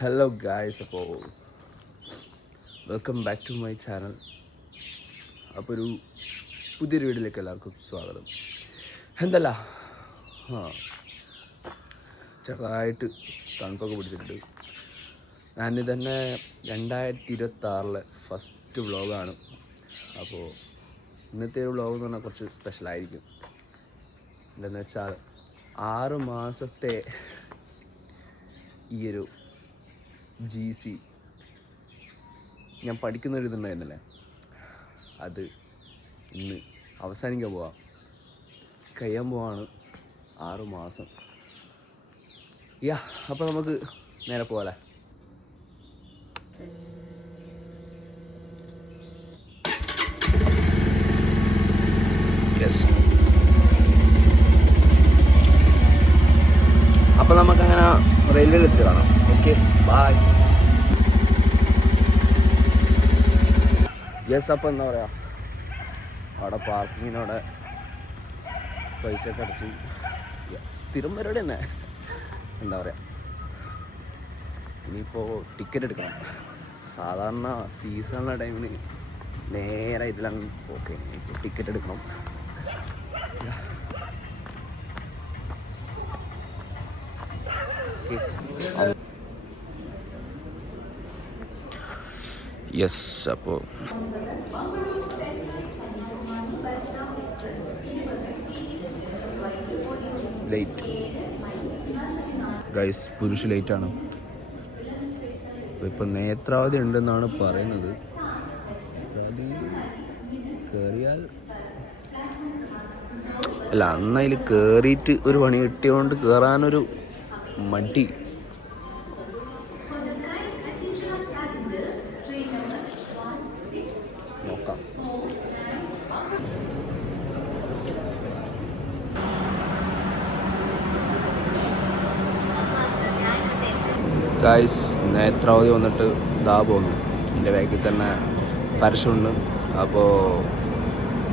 Hello guys, അപ്പോൾ welcome back to my channel. അപ്പോൾ ഒരു പുതിയൊരു വീഡിയോയിലേക്ക് എല്ലാവർക്കും സ്വാഗതം. എന്തല്ല ചെറുതായിട്ട് തണുപ്പൊക്കെ പിടിച്ചിട്ടുണ്ട്. ഞാനിത് തന്നെ 2026 ഫസ്റ്റ് വ്ളോഗാണ്. അപ്പോൾ ഇന്നത്തെ ഒരു വ്ളോഗ് എന്ന് പറഞ്ഞാൽ കുറച്ച് സ്പെഷ്യലായിരിക്കും. എന്താണെന്ന് വെച്ചാൽ 6 മാസത്തെ ഈ ഒരു GC ഞാൻ പഠിക്കുന്നൊരു ഇതുണ്ടായിരുന്നല്ലേ, അത് ഇന്ന് അവസാനിക്കാൻ കഴിയാൻ പോവാണ്. 6 മാസം. അപ്പോൾ നമുക്ക് നേരെ പോകാല്ലേ. അപ്പോൾ നമുക്കങ്ങനെ റെയിൽവേയിൽ എത്തി കാണാം. Okay, bye. അപ്പോൾ എന്താ പറയുക, അവിടെ പാർക്കിങ്ങിനവിടെ പൈസ ഒക്കെ അടച്ച് സ്ഥിരം പരിപാടി തന്നെ. എന്താ പറയുക, ഇനിയിപ്പോൾ ടിക്കറ്റ് എടുക്കണം. സാധാരണ സീസണുള്ള ടൈമിന് നേരെ ഇതിലാണ് ഓക്കെ, ടിക്കറ്റ് എടുക്കണം. അപ്പോൾ ലേറ്റ് ഗൈസ്, പുരുഷ ലേറ്റാണ്. ഇപ്പം നേത്രാവതി ഉണ്ടെന്നാണ് പറയുന്നത്. കയറിയാൽ അല്ല, അന്നതിൽ കയറിയിട്ട് ഒരു പണി കിട്ടിയോണ്ട് കയറാനൊരു മടി. നോക്കാം. ഗൈസ്, നേത്രാവതി വന്നിട്ട് ഇതാ പോകുന്നു. എൻ്റെ ബാക്കിൽ തന്നെ പരസ്യമുണ്ട്. അപ്പോൾ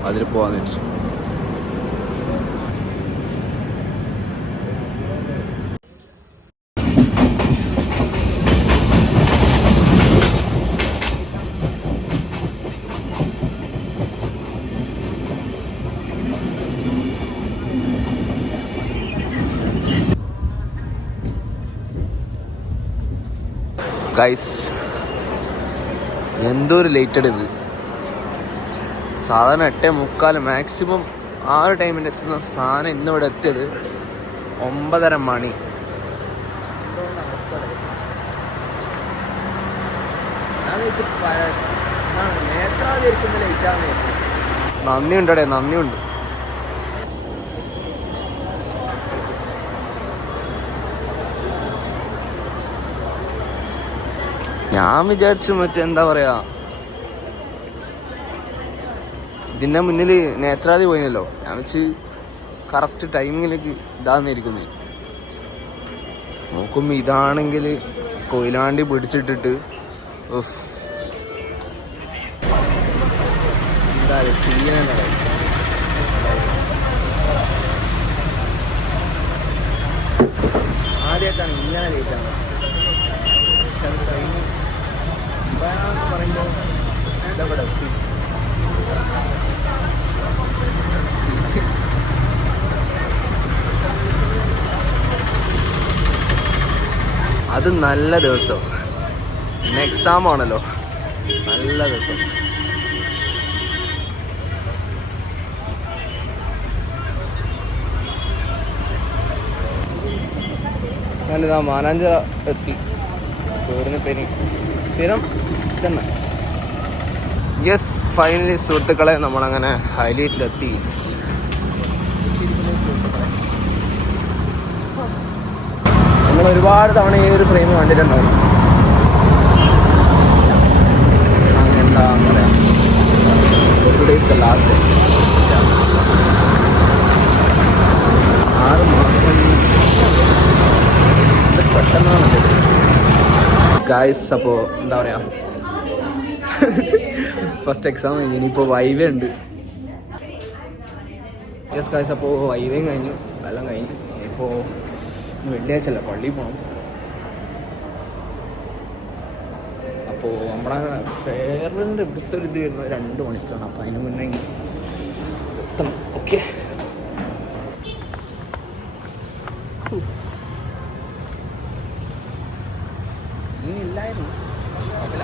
അതിൽ പോകാൻ വെച്ചു. ഗൈസ്, എന്തോ ഒരു ലേറ്റഡ് ഇത്. സാധാരണ 8:45 മാക്സിമം ആ ഒരു ടൈമിൽ എത്തുന്ന സാധനം ഇന്നിവിടെ എത്തിയത് 9:30 മണി. നന്ദിയുണ്ടേ, നന്ദിയുണ്ട്. ഞാൻ വിചാരിച്ചു മറ്റെന്താ പറയാ, ഇതിൻ്റെ മുന്നിൽ നേത്രാവതി പോയിനല്ലോ. ഞാൻ വെച്ച് കറക്റ്റ് ടൈമിങ്ങിലേക്ക് ഇതാന്നിരിക്കുന്നത്. നോക്കുമ്പോൾ ഇതാണെങ്കിൽ കൊയിലാണ്ടി പിടിച്ചിട്ടിട്ട് എന്താ സീനാണ്. ആദ്യമായിട്ടാണ് ഇങ്ങനെ ലേറ്റാണ്. ട്രെയിൻ പറയുമ്പോൾ ഇതവിടെ എത്തി. അത് നല്ല ദിവസം, എക്സാം ആണല്ലോ, നല്ല ദിവസം. ഞാനിതാ മാനാഞ്ചിറ എത്തി. തീർന്നിട്ടേനി സ്ഥിരം തന്നെ. ഫൈനലി സുഹൃത്തുക്കളെ, നമ്മളങ്ങനെ ഹൈലൈറ്റിലെത്തി. നമ്മൾ ഒരുപാട് തവണ ഈ ഒരു ഫ്രെയിം കണ്ടിട്ടുണ്ടാവും. എന്താ പറയാ, ടുഡേയ്സ് ലാസ്റ്റ് 6 മാസം പെട്ടെന്നാണ് ഗായ്സ്. അപ്പോൾ എന്താ പറയാ, ഫസ്റ്റ് എക്സാം കഴിഞ്ഞു. ഇനിയിപ്പോൾ വൈവേ ഉണ്ട്. ഗായ്സ്, അപ്പോൾ വൈവേയും കഴിഞ്ഞു, എല്ലാം കഴിഞ്ഞു. ഇപ്പോൾ വെള്ളിയാഴ്ച അല്ല, പള്ളിയിൽ പോകണം. അപ്പോൾ നമ്മുടെ ഫെയറിൻ്റെ ഇവിടുത്തെ ഒരു ഇത് വരുന്നത് 2 മണിക്കാണ്. അപ്പോൾ അതിന് മുന്നേ എത്തണം. ഓക്കെ, സീനില്ലായിരുന്നു, കുഴപ്പമില്ല.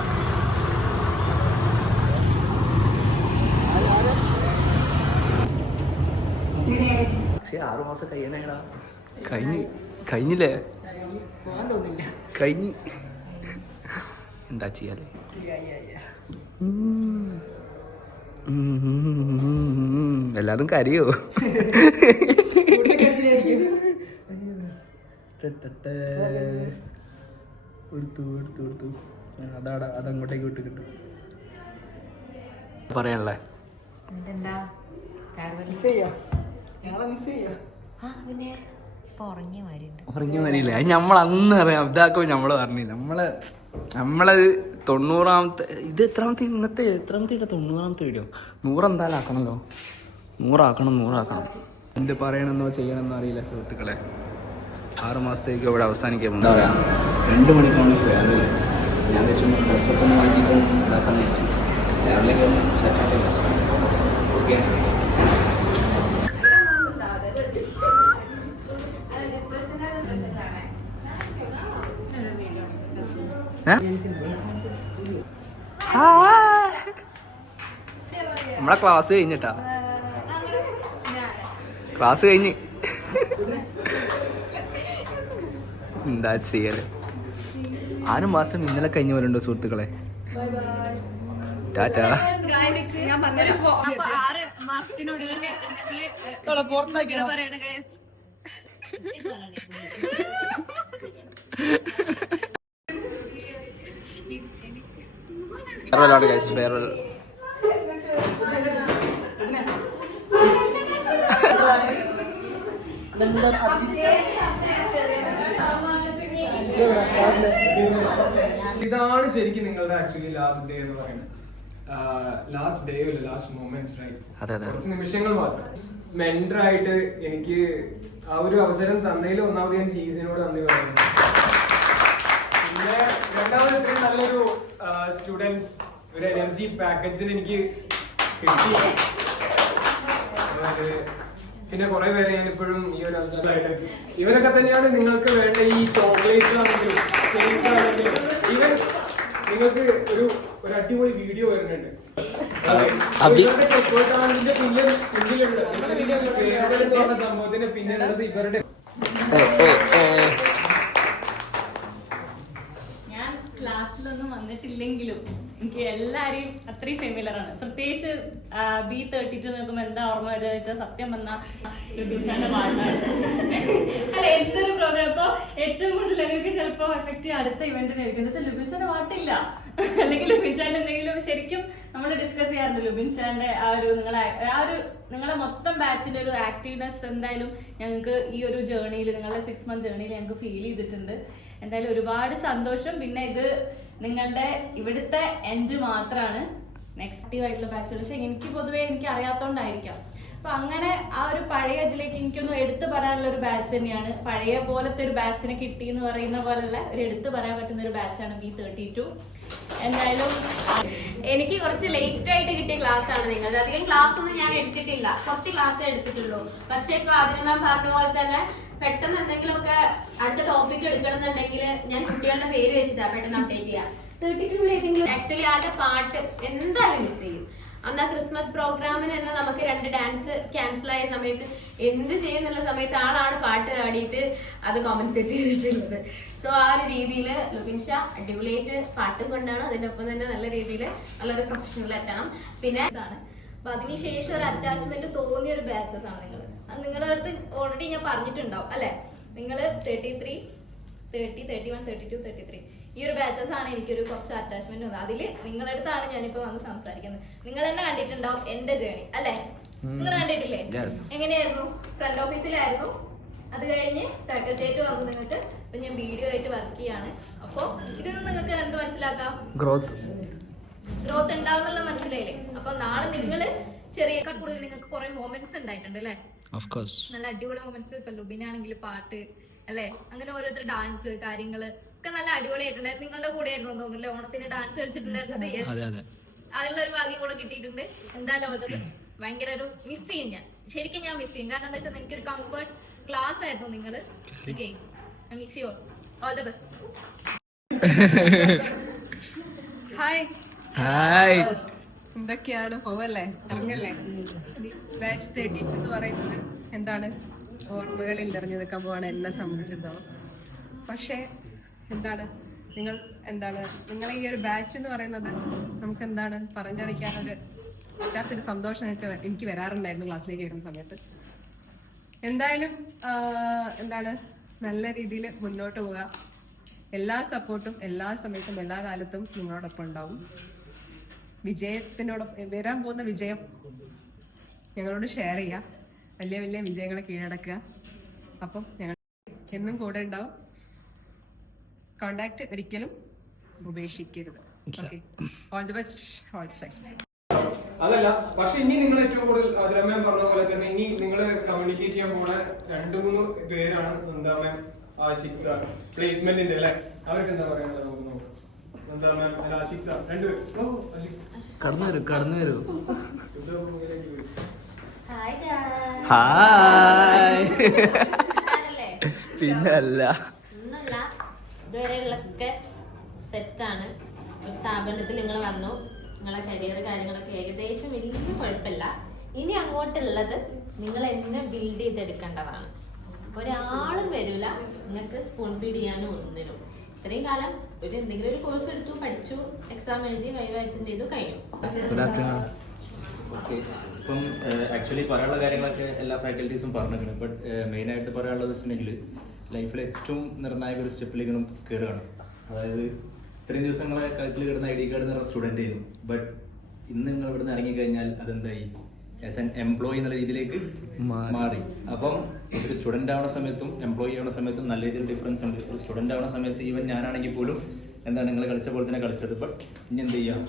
പക്ഷേ 6 മാസം കഴിയാനായിടാ. കഴിഞ്ഞില്ലേ? കഴിഞ്ഞ് എന്താ ചെയ്യാലേ? എല്ലാരും കരയോ? എടുത്തു അതങ്ങോട്ടേക്ക് വിട്ട് കിട്ടും. പറയാനുള്ളേ ഉറങ്ങി വരില്ലേ? അത് നമ്മളന്ന് അറിയാം. ഇതാക്കുമ്പോ നമ്മള് പറഞ്ഞില്ല. നമ്മളത് 90ാമത്തെ ഇത് എത്രാമത്തെ ഇന്നത്തെ 90ാമത്തെ വീഡിയോ. 100 എന്തായാലും ആക്കണമല്ലോ. 100 ആക്കണം. എന്ത് പറയണമെന്നോ ചെയ്യണമെന്നോ അറിയില്ല സുഹൃത്തുക്കളെ. 6 മാസത്തേക്ക് ഇവിടെ അവസാനിക്കാം. എന്താ പറയാ, 2 മണിക്കാണ് ഫെയറിൽ. ഞാൻ വെച്ചു ഡ്രസ്സൊക്കെ ഒന്ന് മാറ്റിയിട്ട് ഇതാക്കാൻ വെച്ച് ഫെയറിലേക്ക് ഒന്ന് സെറ്റാക്കി. ഓക്കെ, നമ്മളെ ക്ലാസ് കഴിഞ്ഞിട്ടാ. ക്ലാസ് കഴിഞ്ഞ് എന്താ ചെയ്യല്? 6 മാസം ഇന്നലെ കഴിഞ്ഞ പോലെ ഉണ്ടോ സുഹൃത്തുക്കളെ? ടാറ്റാ. ഫെയർവെൽ ആണ് ഗൈസ്, ഫെയർവെൽ. ഇതാണ് ശരിക്കും നിങ്ങളുടെ ആക്ച്വലി ലാസ്റ്റ് ഡേ എന്ന് പറയുന്നത്. ലാസ്റ്റ് ഡേ അല്ല, ലാസ്റ്റ് മൊമെന്റ്സ്, കുറച്ച് നിമിഷങ്ങൾ മാത്രം. മെന്ററായിട്ട് എനിക്ക് ആ ഒരു അവസരം തന്നതിൽ ഒന്നാമത് ഞാൻ ചീസിനോട് നന്ദി പറയുന്നു. പിന്നെ രണ്ടാമത് ഇത്രയും നല്ലൊരു സ്റ്റുഡൻസ് ഒരു എനർജി പാക്കേജിന് എനിക്ക് കിട്ടി. പിന്നെ കുറെ പേരെ ഞാൻ ഇപ്പോഴും ഈ ഒരു അവസരമായിട്ട് ഇവരൊക്കെ തന്നെയാണ് നിങ്ങൾക്ക് വേണ്ട ഈ ചോക്ലേറ്റ്സ് ആണെങ്കിലും കേക്ക് ആണെങ്കിലും. ഈവൻ നിങ്ങൾക്ക് ഒരു അടിപൊളി വീഡിയോ വരുന്നുണ്ട്. സംഭവത്തിന് പിന്നുള്ളത് ഇവരുടെ ക്ലാസ്സിലൊന്നും വന്നിട്ടില്ലെങ്കിലും എനിക്ക് എല്ലാരെയും അത്രയും ഫെമിലർ ആണ്. പ്രത്യേകിച്ച് B32 നോക്കുമ്പോൾ എന്താ ഓർമ്മ വരിക വെച്ചാൽ സത്യം പറഞ്ഞാൽ ലുബിൻചാന്റെ പാട്ടാണ്. അല്ല, എന്തൊരു പ്രോഗ്രാം ഇപ്പൊ ഏറ്റവും കൂടുതൽ എനിക്ക് ചിലപ്പോ എഫക്റ്റ് അടുത്ത ഇവന്റിനായിരിക്കും. എന്ന് വെച്ചാൽ ലുബിൻചാന്റെ പാട്ടില്ല, അല്ലെങ്കിൽ ലുബിൻചാന്റെ എന്തെങ്കിലും ശരിക്കും നമ്മൾ ഡിസ്കസ് ചെയ്യാറുണ്ട്. ലുബിൻചാന്റെ നിങ്ങളെ മൊത്തം ബാച്ചിന്റെ ഒരു ആക്റ്റീവ്നെസ് എന്തായാലും ഞങ്ങൾക്ക് ഈ ഒരു ജേർണിയിൽ, നിങ്ങളുടെ 6 month ജേർണിയിൽ ഞങ്ങൾക്ക് ഫീൽ ചെയ്തിട്ടുണ്ട്. എന്തായാലും ഒരുപാട് സന്തോഷം. പിന്നെ ഇത് നിങ്ങളുടെ ഇവിടുത്തെ എൻഡ് മാത്രമാണ്. നെക്സ്റ്റ് ആയിട്ടുള്ള ബാച്ച് പക്ഷെ എനിക്ക് പൊതുവേ എനിക്ക് അറിയാത്തോണ്ടായിരിക്കാം. അപ്പൊ അങ്ങനെ ആ ഒരു പഴയ ഇതിലേക്ക് എനിക്കൊന്നും എടുത്തു പറയാനുള്ള ഒരു ബാച്ച് തന്നെയാണ്. പഴയ പോലത്തെ ഒരു ബാച്ചിനെ കിട്ടി എന്ന് പറയുന്ന പോലുള്ള ഒരു എടുത്തു പറയാൻ പറ്റുന്ന ഒരു ബാച്ചാണ് B32. എന്തായാലും എനിക്ക് കുറച്ച് ലേറ്റ് ആയിട്ട് കിട്ടിയ ക്ലാസ് ആണ് നിങ്ങളുടെ. അധികം ക്ലാസ് ഒന്നും ഞാൻ എടുത്തിട്ടില്ല, കുറച്ച് ക്ലാസ് എടുത്തിട്ടുള്ളൂ. പക്ഷെ ഇപ്പൊ അതിന് മാം പറഞ്ഞ പോലെ തന്നെ പെട്ടെന്ന് എന്തെങ്കിലുമൊക്കെ അടുത്ത ടോപ്പിക് എടുക്കണമെന്നുണ്ടെങ്കിൽ ഞാൻ കുട്ടികളുടെ പേര് വെച്ചിട്ടാ പെട്ടെന്ന് അപ്ഡേറ്റ് ചെയ്യാം. 32 ആക്ച്വലി ആളുടെ പാട്ട് എന്തായാലും മിസ് ചെയ്യും. അന്ന് ആ ക്രിസ്മസ് പ്രോഗ്രാമിന് തന്നെ നമുക്ക് 2 ഡാൻസ് ക്യാൻസൽ ആയ സമയത്ത് എന്ത് ചെയ്യുന്നുള്ള സമയത്ത് ആളാണ് പാട്ട് പാടിയിട്ട് അത് കോമ്പൻസേറ്റ് ചെയ്തിട്ടുള്ളത്. സോ ആ ഒരു രീതിയിൽ ലുബിൻഷ അടിപൊളിയായിട്ട് പാട്ടും കൊണ്ടാണ്, അതിനൊപ്പം തന്നെ നല്ല രീതിയിൽ നല്ലൊരു പ്രൊഫഷണൽ എത്തണം. പിന്നെ അപ്പൊ അതിനുശേഷം ഒരു അറ്റാച്ച്മെന്റ് തോന്നിയ ഒരു ബാച്ചസ് ആണ് നിങ്ങൾ. നിങ്ങളുടെ അടുത്ത് ഓൾറെഡി ഞാൻ പറഞ്ഞിട്ടുണ്ടാവും അല്ലെ? നിങ്ങൾ 33, 30, 31, 32, 33 ഈ ഒരു ബാച്ചസ് ആണ് എനിക്കൊരു കുറച്ച് അറ്റാച്ച്മെന്റ് വന്നത്. അതില് നിങ്ങളുടെ അടുത്താണ് ഞാനിപ്പോ വന്ന് സംസാരിക്കുന്നത്. നിങ്ങൾ തന്നെ കണ്ടിട്ടുണ്ടാവും എന്റെ ജേണി അല്ലെ? നിങ്ങൾ കണ്ടിട്ടില്ലേ? എങ്ങനെയായിരുന്നു? ഫ്രണ്ട് ഓഫീസിലായിരുന്നു, അത് കഴിഞ്ഞ് സെക്രട്ടേറിയറ്റ് വന്നു നിങ്ങൾക്ക്. ഇപ്പൊ ഞാൻ വീഡിയോ ആയിട്ട് വർക്ക് ചെയ്യാണ്. അപ്പൊ ഇതിൽ നിന്ന് നിങ്ങൾക്ക് എന്ത് മനസ്സിലാക്കാം? ഗ്രോത്ത് ഉണ്ടാവുന്നുള്ള മനസ്സിലായില്ലേ? അപ്പൊ നാളെ നിങ്ങള് ചെറിയ കൂടുതൽ നിങ്ങൾക്ക് കുറെ മൊമെന്റ്സ് ഉണ്ടായിട്ടുണ്ട് അല്ലെ? നല്ല അടിപൊളി മൊമെന്റ്സ്. ഇപ്പൊ ലുബിനാണെങ്കിൽ പാട്ട് അല്ലെ, അങ്ങനെ ഓരോരുത്തർ ഡാൻസ് കാര്യങ്ങള് ഒക്കെ നല്ല അടിപൊളിയായിട്ടുണ്ടായിരുന്നു. നിങ്ങളുടെ കൂടെ ആയിരുന്നു തോന്നുന്നില്ല ഓണത്തിന് ഡാൻസ് കളിച്ചിട്ടുണ്ടായിരുന്നത്. അതിനുള്ള ഒരു ഭാഗ്യം കൂടെ കിട്ടിയിട്ടുണ്ട്. എന്തായാലും അത് ഭയങ്കര ഒരു മിസ് ചെയ്യും ഞാൻ. ശരിക്കും ഞാൻ മിസ് ചെയ്യും. കാരണം എന്താ വെച്ചാൽ എനിക്കൊരു കംഫർട്ട് ക്ലാസ് ആയിരുന്നു നിങ്ങള്. Okay, miss you all the best. Hi hi. എന്തൊക്കെയാണ് പോവല്ലേ ഇറങ്ങല്ലേ? ബാച്ച് 32 എന്ന് പറയുന്നത് എന്താണ് ഓർമ്മകളിൽ നിറഞ്ഞു നിൽക്കാൻ പോവാണ് എന്നെ സംബന്ധിച്ചിടത്തോളം. പക്ഷേ എന്താണ് നിങ്ങളെ ഈ ഒരു ബാച്ച് എന്ന് പറയുന്നത് നമുക്ക് എന്താണ് പറഞ്ഞറിയിക്കാനൊരു പറ്റാത്തൊരു സന്തോഷമായിട്ട് എനിക്ക് വരാറുണ്ടായിരുന്നു ക്ലാസ്സിലേക്ക് വരുന്ന സമയത്ത്. എന്തായാലും നല്ല രീതിയിൽ മുന്നോട്ട് പോവുക. എല്ലാ സപ്പോർട്ടും എല്ലാ സമയത്തും എല്ലാ കാലത്തും നിങ്ങളോടൊപ്പം ഉണ്ടാവും. വരാൻ പോകുന്ന വിജയം ഞങ്ങളോട് ഷെയർ ചെയ്യുക. വലിയ വലിയ വിജയങ്ങളെ കീഴടക്കുക. അപ്പം ഞങ്ങൾ എന്നും കൂടെ ഉണ്ടാവും. കോണ്ടാക്ട് ഒരിക്കലും ഉപേക്ഷിക്കരുത്. Okay, all the best, all success. അതല്ല, പക്ഷെ ഇനി നിങ്ങൾ ഏറ്റവും കൂടുതൽ രമ്യ പറഞ്ഞ പോലെ തന്നെ ഇനി നിങ്ങൾ കമ്മ്യൂണിക്കേറ്റ് ചെയ്യാൻ പോണ 2-3 പേരാണ്. എന്താ മാം, ആഷിഖ് സാർ പ്ലേസ്മെന്റിന്റെ അല്ലെ, അവർക്ക് എന്താ പറയാനുള്ളത് നമുക്ക് നോക്കാം. എന്താ മാം, അല്ല ആഷിഖ് സാർ രണ്ടുപേരും. കടന്നു വരൂ. ഹായ് പിന്നെ അല്ല ഒന്നല്ല, ഇതുവരെയുള്ളതൊക്കെ സെറ്റാണ്. ഒരു സ്ഥാപനത്തിൽ നിങ്ങൾ വന്നു, നിങ്ങളെ കരിയർ കാര്യങ്ങളൊക്കെ ഏകദേശം വലിയ കുഴപ്പമില്ല. ഇനി അങ്ങോട്ടുള്ളത് നിങ്ങൾ എന്നെ ബിൽഡ് ചെയ്തെടുക്കേണ്ടതാണ്. ഒരാളും വരില്ല നിങ്ങൾക്ക് സ്പൂൺ ഫീഡ് ചെയ്യാനും ഒന്നിനും. ഇത്രയും കാലം എന്തെങ്കിലും ഒരു കോഴ്സ് എടുത്തു, പഠിച്ചു, എക്സാം എഴുതി, വൈവ അറ്റൻഡ് ചെയ്തു, കഴിഞ്ഞു. ഓക്കെ, ഇപ്പം ആക്ച്വലി പറയാനുള്ള കാര്യങ്ങളൊക്കെ എല്ലാ ഫാക്കൽറ്റീസും പറഞ്ഞിട്ടുണ്ട്. ബട്ട് മെയിനായിട്ട് പറയാനുള്ളത് വെച്ചിട്ടുണ്ടെങ്കിൽ ലൈഫിൽ ഏറ്റവും നിർണായക ഒരു സ്റ്റെപ്പിലേക്കും കയറുകയാണ്. അതായത് ഇത്രയും ദിവസം നിങ്ങളെ കഴുത്തിൽ കിടന്ന ID കാർഡ് എന്ന് പറഞ്ഞ സ്റ്റുഡൻ്റ് ആയിരുന്നു. ബട്ട് ഇന്ന് നിങ്ങൾ ഇവിടുന്ന് ഇറങ്ങിക്കഴിഞ്ഞാൽ അതെന്തായി, ആസ് എൻ എംപ്ലോയി എന്നുള്ള രീതിയിലേക്ക് മാറി. അപ്പം ഒരു സ്റ്റുഡൻ്റ് ആവുന്ന സമയത്തും എംപ്ലോയി ആവുന്ന സമയത്തും നല്ല രീതിയിൽ ഡിഫറൻസ് ഉണ്ട്. ഒരു സ്റ്റുഡൻ്റ് ആവുന്ന സമയത്ത് ഈവൻ ഞാനാണെങ്കിൽ പോലും നിങ്ങൾ കളിച്ച പോലെ തന്നെ കളിച്ചത്. ബട്ട് ഇനി എന്ത് ചെയ്യാം,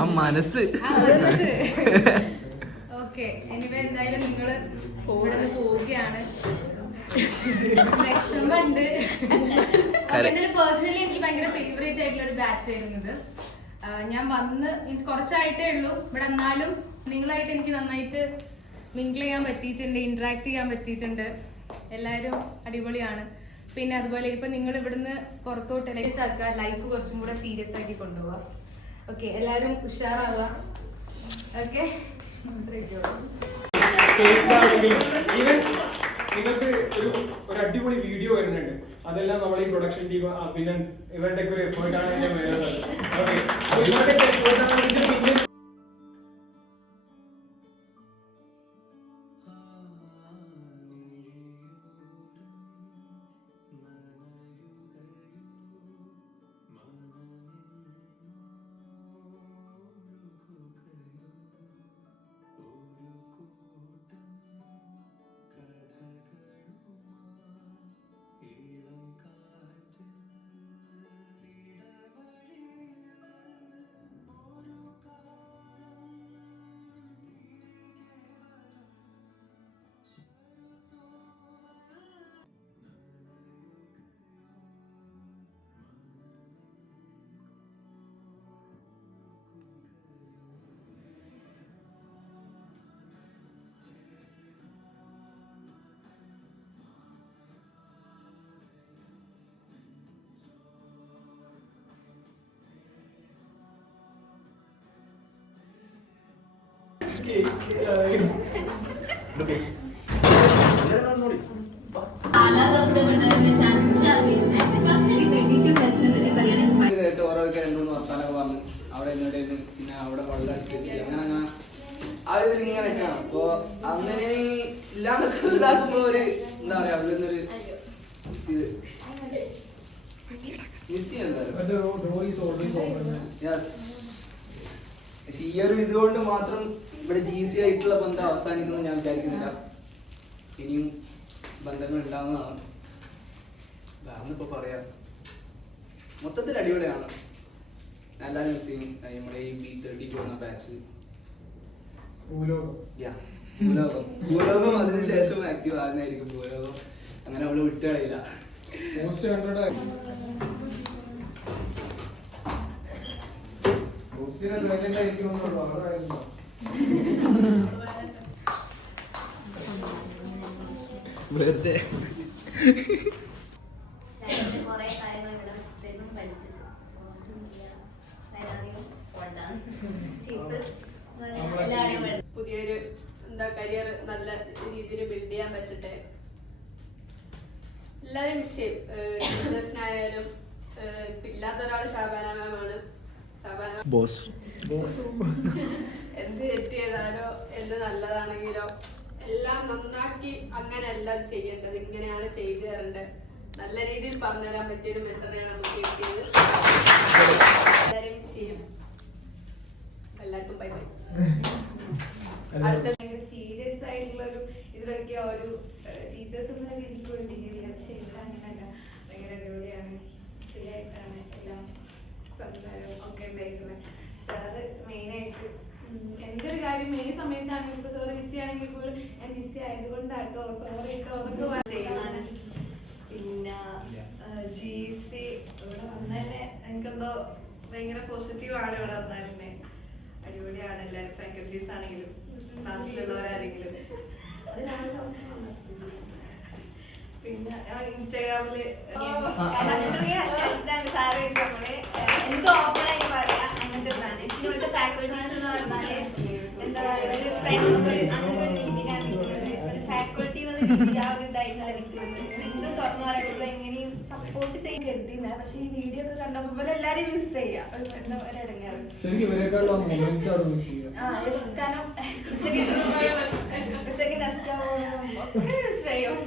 ആ മനസ്സ്. ഓക്കെ, എനിവേ എന്തായാലും നിങ്ങള് ഇവിടെ നിന്ന് പോവുകയാണ്. വിഷമുണ്ട്. പേഴ്സണലി എനിക്ക് ഭയങ്കര ഫേവറേറ്റ് ആയിട്ടുള്ള ഒരു ബാച്ച് ആയിരുന്നത്. ഞാൻ വന്ന് മീൻസ് കുറച്ചായിട്ടേ ഉള്ളൂ. ഇവിടെ എന്നാലും നിങ്ങളായിട്ട് എനിക്ക് നന്നായിട്ട് മിങ്കിൾ ചെയ്യാൻ പറ്റിയിട്ടുണ്ട്, ഇന്ററാക്ട് ചെയ്യാൻ പറ്റിയിട്ടുണ്ട്. എല്ലാവരും അടിപൊളിയാണ്. പിന്നെ അതുപോലെ ഇപ്പൊ നിങ്ങൾ ഇവിടുന്ന് പുറത്തോട്ട് ആക്കുക, ലൈഫ് കുറച്ചും കൂടെ സീരിയസ് ആക്കി കൊണ്ടുപോവാ. ഓക്കെ, എല്ലാവരും ഉഷാറാവുക. ഓക്കെ, നിങ്ങൾക്ക് ഒരു അടിപൊളി വീഡിയോ വരുന്നുണ്ട്. അതെല്ലാം നമ്മൾ ഈ പ്രൊഡക്ഷൻ ടീം അഭിനന്ദ് ഇവരുടെ ഒക്കെ ഒരു എഫേർട്ടാണ് ഞാൻ വരുന്നത്. ഓക്കെ, ഇവരുടെ എഫേർട്ടാണ്. ഓരോക്കെ 2-3 വർത്താനൊക്കെ പറഞ്ഞ് അവിടെ പിന്നെ അവിടെ വെള്ളം അടിച്ച് അങ്ങനെ ഇങ്ങനെയൊക്കെയാണ്. അപ്പൊ അങ്ങനെ ഇല്ലാന്നൊക്കെ ഇതാക്കുമ്പോ ഒരു എന്താ പറയാ, അതിലൊന്നൊരു ഇത് മിസ് പക്ഷെ ഈ ഒരു ഇതുകൊണ്ട് മാത്രം ഇവിടെ GC ആയിട്ടുള്ള ബന്ധം അവസാനിക്കുന്നു ഞാൻ വിചാരിക്കുന്നില്ല. ഇനിയും ബന്ധങ്ങൾ ഉണ്ടാവുന്നതാണ്. കാരണം ഇപ്പൊ പറയാ മൊത്തത്തിൽ അടിപൊളിയാണ്. എല്ലാവരും മിസ് ചെയ്യും. നമ്മുടെ ഈ B32 എന്ന ബാച്ച് ഭൂലോകം അതിനുശേഷം ആക്റ്റീവ് ആകുന്നതായിരിക്കും. ഭൂലോകം അങ്ങനെ അവള് വിട്ടുകളയില്ല. Most കണ്ടോടെ silent ആയിരിക്കുമെന്നുള്ളൂ. അതായിരുന്നു വെറുതെ കുറെ കാര്യങ്ങൾ ഇവിടെ പഠിച്ചത് പുതിയൊരു കരിയർ നല്ല രീതിയിൽ ബിൽഡ് ചെയ്യാൻ പറ്റട്ടെ. എല്ലാരും മിസ് ചെയ്യും. ടീച്ചേഴ്സിനായാലും ഇല്ലാത്ത ഒരാൾ ഷാബാന മാമാണ്. ഷാബാന ബോസ് എന്ത് തെറ്റ് ചെയ്താലോ എന്ത് നല്ലതാണെങ്കിലോ എല്ലാം നന്നാക്കി അങ്ങനെയല്ല ചെയ്യേണ്ടത്, ഇങ്ങനെയാണ് ചെയ്തു തരേണ്ടത്. നല്ല രീതിയിൽ പറഞ്ഞുതരാൻ പറ്റിയൊരു മെത്തഡാണ് നമുക്ക് കിട്ടിയത്. എല്ലാവരും മിസ് ചെയ്യും. എല്ലാവർക്കും ബൈ ബൈ. അടുത്ത സീരിയസ് ആയിട്ടുള്ള ഒരു ഇതിലൊക്കെ ഒരു ടീച്ചേഴ്സ് എനിക്ക് ഒരു ഡിഗ്രി, പക്ഷെ ഇവിടെ അങ്ങനെയല്ല. ഭയങ്കര അടിപൊളിയാണ്, ഫ്രീ ആയിട്ടാണ് എല്ലാം സംസാരവും ഒക്കെ ഉണ്ടായിട്ടുള്ളത്. സാറ് മെയിനായിട്ട് എന്തൊരു കാര്യം ഏത് സമയത്താണെങ്കിലും ഇപ്പൊ സാറ് മിസ് ആണെങ്കിൽ പോലും ഞാൻ മിസ് ആയതുകൊണ്ടാട്ടോ സോറി കേട്ടോ എന്നൊക്കെ. പിന്നെ GC ഇവിടെ വന്നതന്നെ എനിക്കെന്തോ ഭയങ്കര പോസിറ്റീവാണ്. ഇവിടെ വന്നാലന്നെ അടിപൊളിയാണ്. എല്ലാവരും ഫാക്കൽറ്റീസ് ആണെങ്കിലും ക്ലാസ്സിലുള്ളവരാരെങ്കിലും. പിന്നെ ഇൻസ്റ്റാഗ്രാമില് എനിക്ക് ഓപ്പണായിട്ട് പറയാം അങ്ങനത്തെ പ്ലാൻ. ഇവിടുത്തെ ഫാക്കൽറ്റീസ് എന്ന് പറഞ്ഞാല് എന്താ പറയുക, ഒരു ഫ്രണ്ട്സ് അങ്ങനത്തെ ഒരു രീതിയിലാണ് നിൽക്കുന്നത്. ഒരു ഫാക്കൽറ്റി എന്ന രീതിയിൽ ആ ഒരു ഇതായിട്ടാണ് നിൽക്കുന്നത്. ടീച്ചർ തുറന്നു പറയുമ്പോൾ എങ്ങനെയും സപ്പോർട്ട് ചെയ്യാൻ കരുതിയില്ല. പക്ഷെ ഈ വീഡിയോ ഒക്കെ കണ്ടപ്പോൾ എല്ലാരും മിസ് ചെയ്യാം. എന്താ ഒരു ഇടങ്ങാറ്. കാരണം ഉച്ചക്ക് നെസ്റ്റ് ആവുമ്പോൾ മിസ് ചെയ്യും.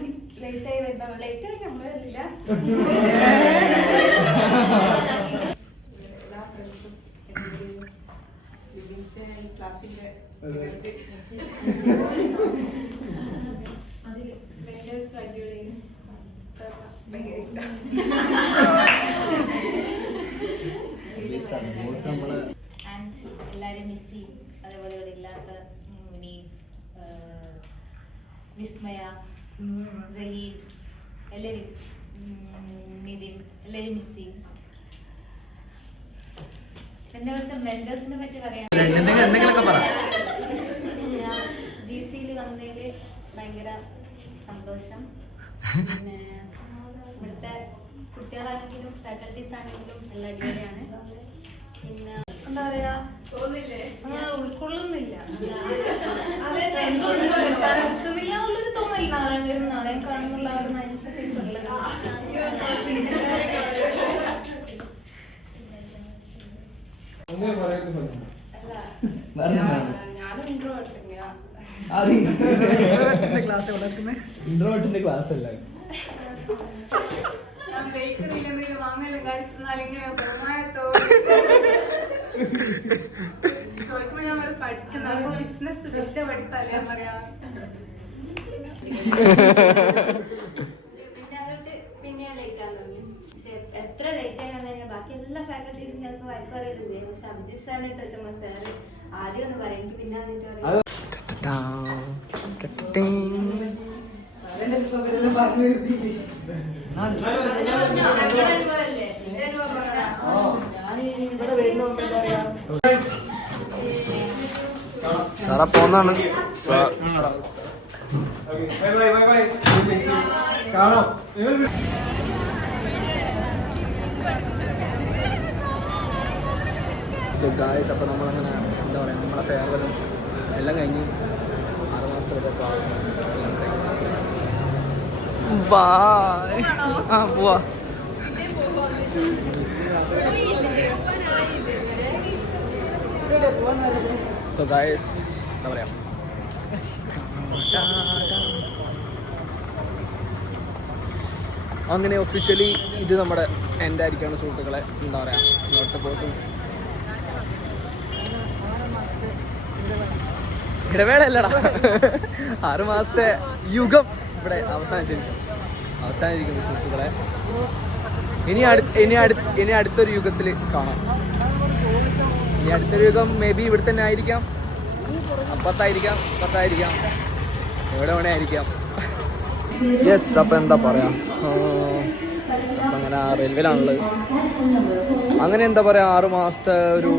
ലേറ്റ് ആയി വരുമ്പോ ലേറ്റ് ആയി നമ്മളല്ല എല്ലാ ഫ്രണ്ട്സും ക്ലാസ്സിന്റെ അതിൽ അടിപൊളി ഭയങ്കര ഇഷ്ടം. എല്ലാരും മിസ് ചെയ്യും. അതേപോലെ ഇവിടെ ഇല്ലാത്ത മിനി, വിസ്മയ, സഹീർ, എല്ലാവരും, നിതിൻ, എല്ലാവരും മിസ് ചെയ്യും. എന്റെ ഇവിടുത്തെ മെന്റേഴ്സിനെ പറ്റി പറയാം. എന്തെങ്കിലുമൊക്കെ പറ. GC വന്നതില് ഭയങ്കര സന്തോഷം. പിന്നെ ഇവിടുത്തെ കുട്ടികളാണെങ്കിലും ഫാക്കൽറ്റീസ് ആണെങ്കിലും എല്ലാം അടിപൊളിയാണ്. പിന്നെ എന്താ പറയാ, ഉൾക്കൊള്ളുന്നില്ല, എത്തുന്നില്ല എന്നുള്ളൊരു തോന്നൽ. നാളെ വരും, നാളെ കാണുന്നുള്ള ഒരു മൈൻഡ് സെറ്റ്. ഞാനും ഇൻട്രോവേർട്ടിന്റെ ക്ലാസ് അല്ല. ഞാൻ ബേക്കറിയിൽ എന്തെങ്കിലും വാങ്ങലും കഴിച്ചാൽ ഇങ്ങനെ ചോദിക്കുമ്പോ ഞാൻ പഠിക്കുന്ന ബിസിനസ് വലിയ പഠിപ്പല്ലേ ഞാൻ പറയാ. പിന്നെ അതുകൊണ്ട് പിന്നെ ലേറ്റ് ആകാൻ തുടങ്ങി. പക്ഷെ എത്ര ലേറ്റ് ആയി വന്നു ബാക്കി എല്ലാ ഫാക്കൽറ്റീസും ചിലപ്പോൾ വഴക്ക് പറയരുത്. പക്ഷെ അബ്ദുൽ സാറിനെ തൊട്ടുമ്പോൾ സാറ് ആദ്യം ഒന്ന് പറയും, എനിക്ക് പിന്നെ വന്നിട്ട് പറയും. സാറാ പോന്നാണ്. സോ ഗായ്സ്, അപ്പോൾ നമ്മളങ്ങനെ എന്താ പറയുക, നമ്മളെ ഫെയർവെല്ലും എല്ലാം കഴിഞ്ഞ് 6 മാസത്തെ ക്ലാസ് എല്ലാം കഴിഞ്ഞ് ബായ്. ആ പോവാ. സോ ഗായ്സ്, എന്താ പറയാ, അങ്ങനെ ഒഫീഷ്യലി ഇത് നമ്മുടെ എൻ്റെ ആയിരിക്കാണ് സുഹൃത്തുക്കളെ. എന്താ പറയുക, ഇന്നത്തെ ബോസും ഇടവേള അല്ലടാ, 6 മാസത്തെ യുഗം ഇവിടെ അവസാനിച്ചിരിക്കുന്നു സുഹൃത്തുക്കളെ. ഇനി അടുത്തൊരു യുഗത്തിൽ കാണാം. ഇനി അടുത്തൊരു യുഗം മേ ബി ഇവിടെ തന്നെ ആയിരിക്കാം, അപ്പത്തായിരിക്കാം, എവിടെ വേണേ ആയിരിക്കാം. യെസ്, അപ്പം എന്താ പറയുക, അപ്പം അങ്ങനെ റെയിൽവേയിലാണുള്ളത്. അങ്ങനെ എന്താ പറയുക, 6 മാസത്തെ ഒരു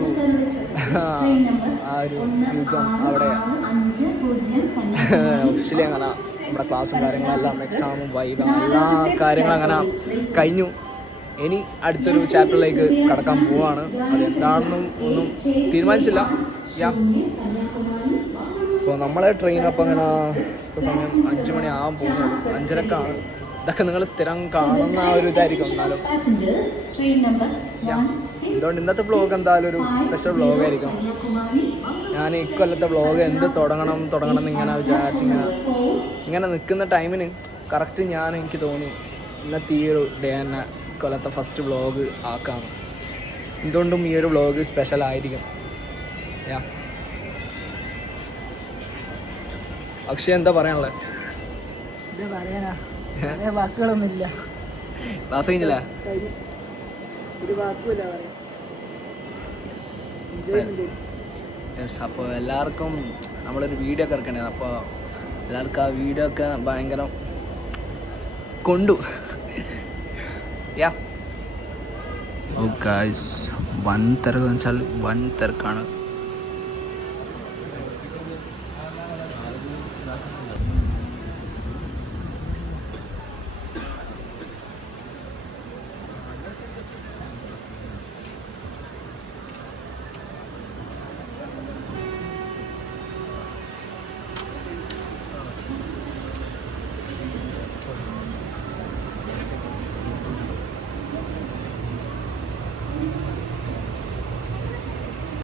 ആ ഒരു യുഗം അവിടെ ഒഫീഷ്യലി അങ്ങനെ നമ്മുടെ ക്ലാസ്സും കാര്യങ്ങളെല്ലാം എക്സാമും വൈബും എല്ലാ കാര്യങ്ങളും അങ്ങനെ കഴിഞ്ഞു. ഇനി അടുത്തൊരു ചാപ്റ്ററിലേക്ക് കടക്കാൻ പോവാണ്. അതെന്താണെന്നും ഒന്നും തീരുമാനിച്ചില്ല. അപ്പോൾ നമ്മളെ ട്രെയിൻ അപ്പം അങ്ങനെ ഇപ്പോൾ സമയം 5 മണി ആവാൻ പോകുന്നത്, 5:30ക്കാണ്. ഇതൊക്കെ നിങ്ങൾ സ്ഥിരം കാണുന്ന ആ ഒരു ഇതായിരിക്കും. എന്നാലും അതുകൊണ്ട് ഇന്നത്തെ വ്ളോഗ് എന്തായാലും ഒരു സ്പെഷ്യൽ വ്ളോഗായിരിക്കും. ഞാൻ ഇക്കൊല്ലത്തെ വ്ളോഗ് എന്ത് തുടങ്ങണം എന്ന് ഇങ്ങനെ ഇങ്ങനെ നിൽക്കുന്ന ടൈമിന് കറക്റ്റ് എനിക്ക് തോന്നി ഇന്നത്തെ ഈ ഒരു ഡേ തന്നെ ഇക്കൊല്ലത്തെ ഫസ്റ്റ് വ്ളോഗ് ആക്കാം. എന്തുകൊണ്ടും ഈ ഒരു വ്ളോഗ് സ്പെഷ്യൽ ആയിരിക്കും. അക്ഷയ് എന്താ പറയാനുള്ളത്? വാക്കുകളൊന്നുമില്ല. ക്ലാസ് കഴിഞ്ഞില്ല? ഒരു വാക്കുമില്ല പറയാം. അപ്പോൾ എല്ലാവർക്കും നമ്മളൊരു വീഡിയോ ഒക്കെ ഇറക്കണ്ടേ, അപ്പോൾ എല്ലാവർക്കും ആ വീഡിയോ ഒക്കെ ഭയങ്കര കൊണ്ടു. ഗായ്സ്, വൻ തിരക്കെന്ന് വെച്ചാൽ വൻ തിരക്കാണ്.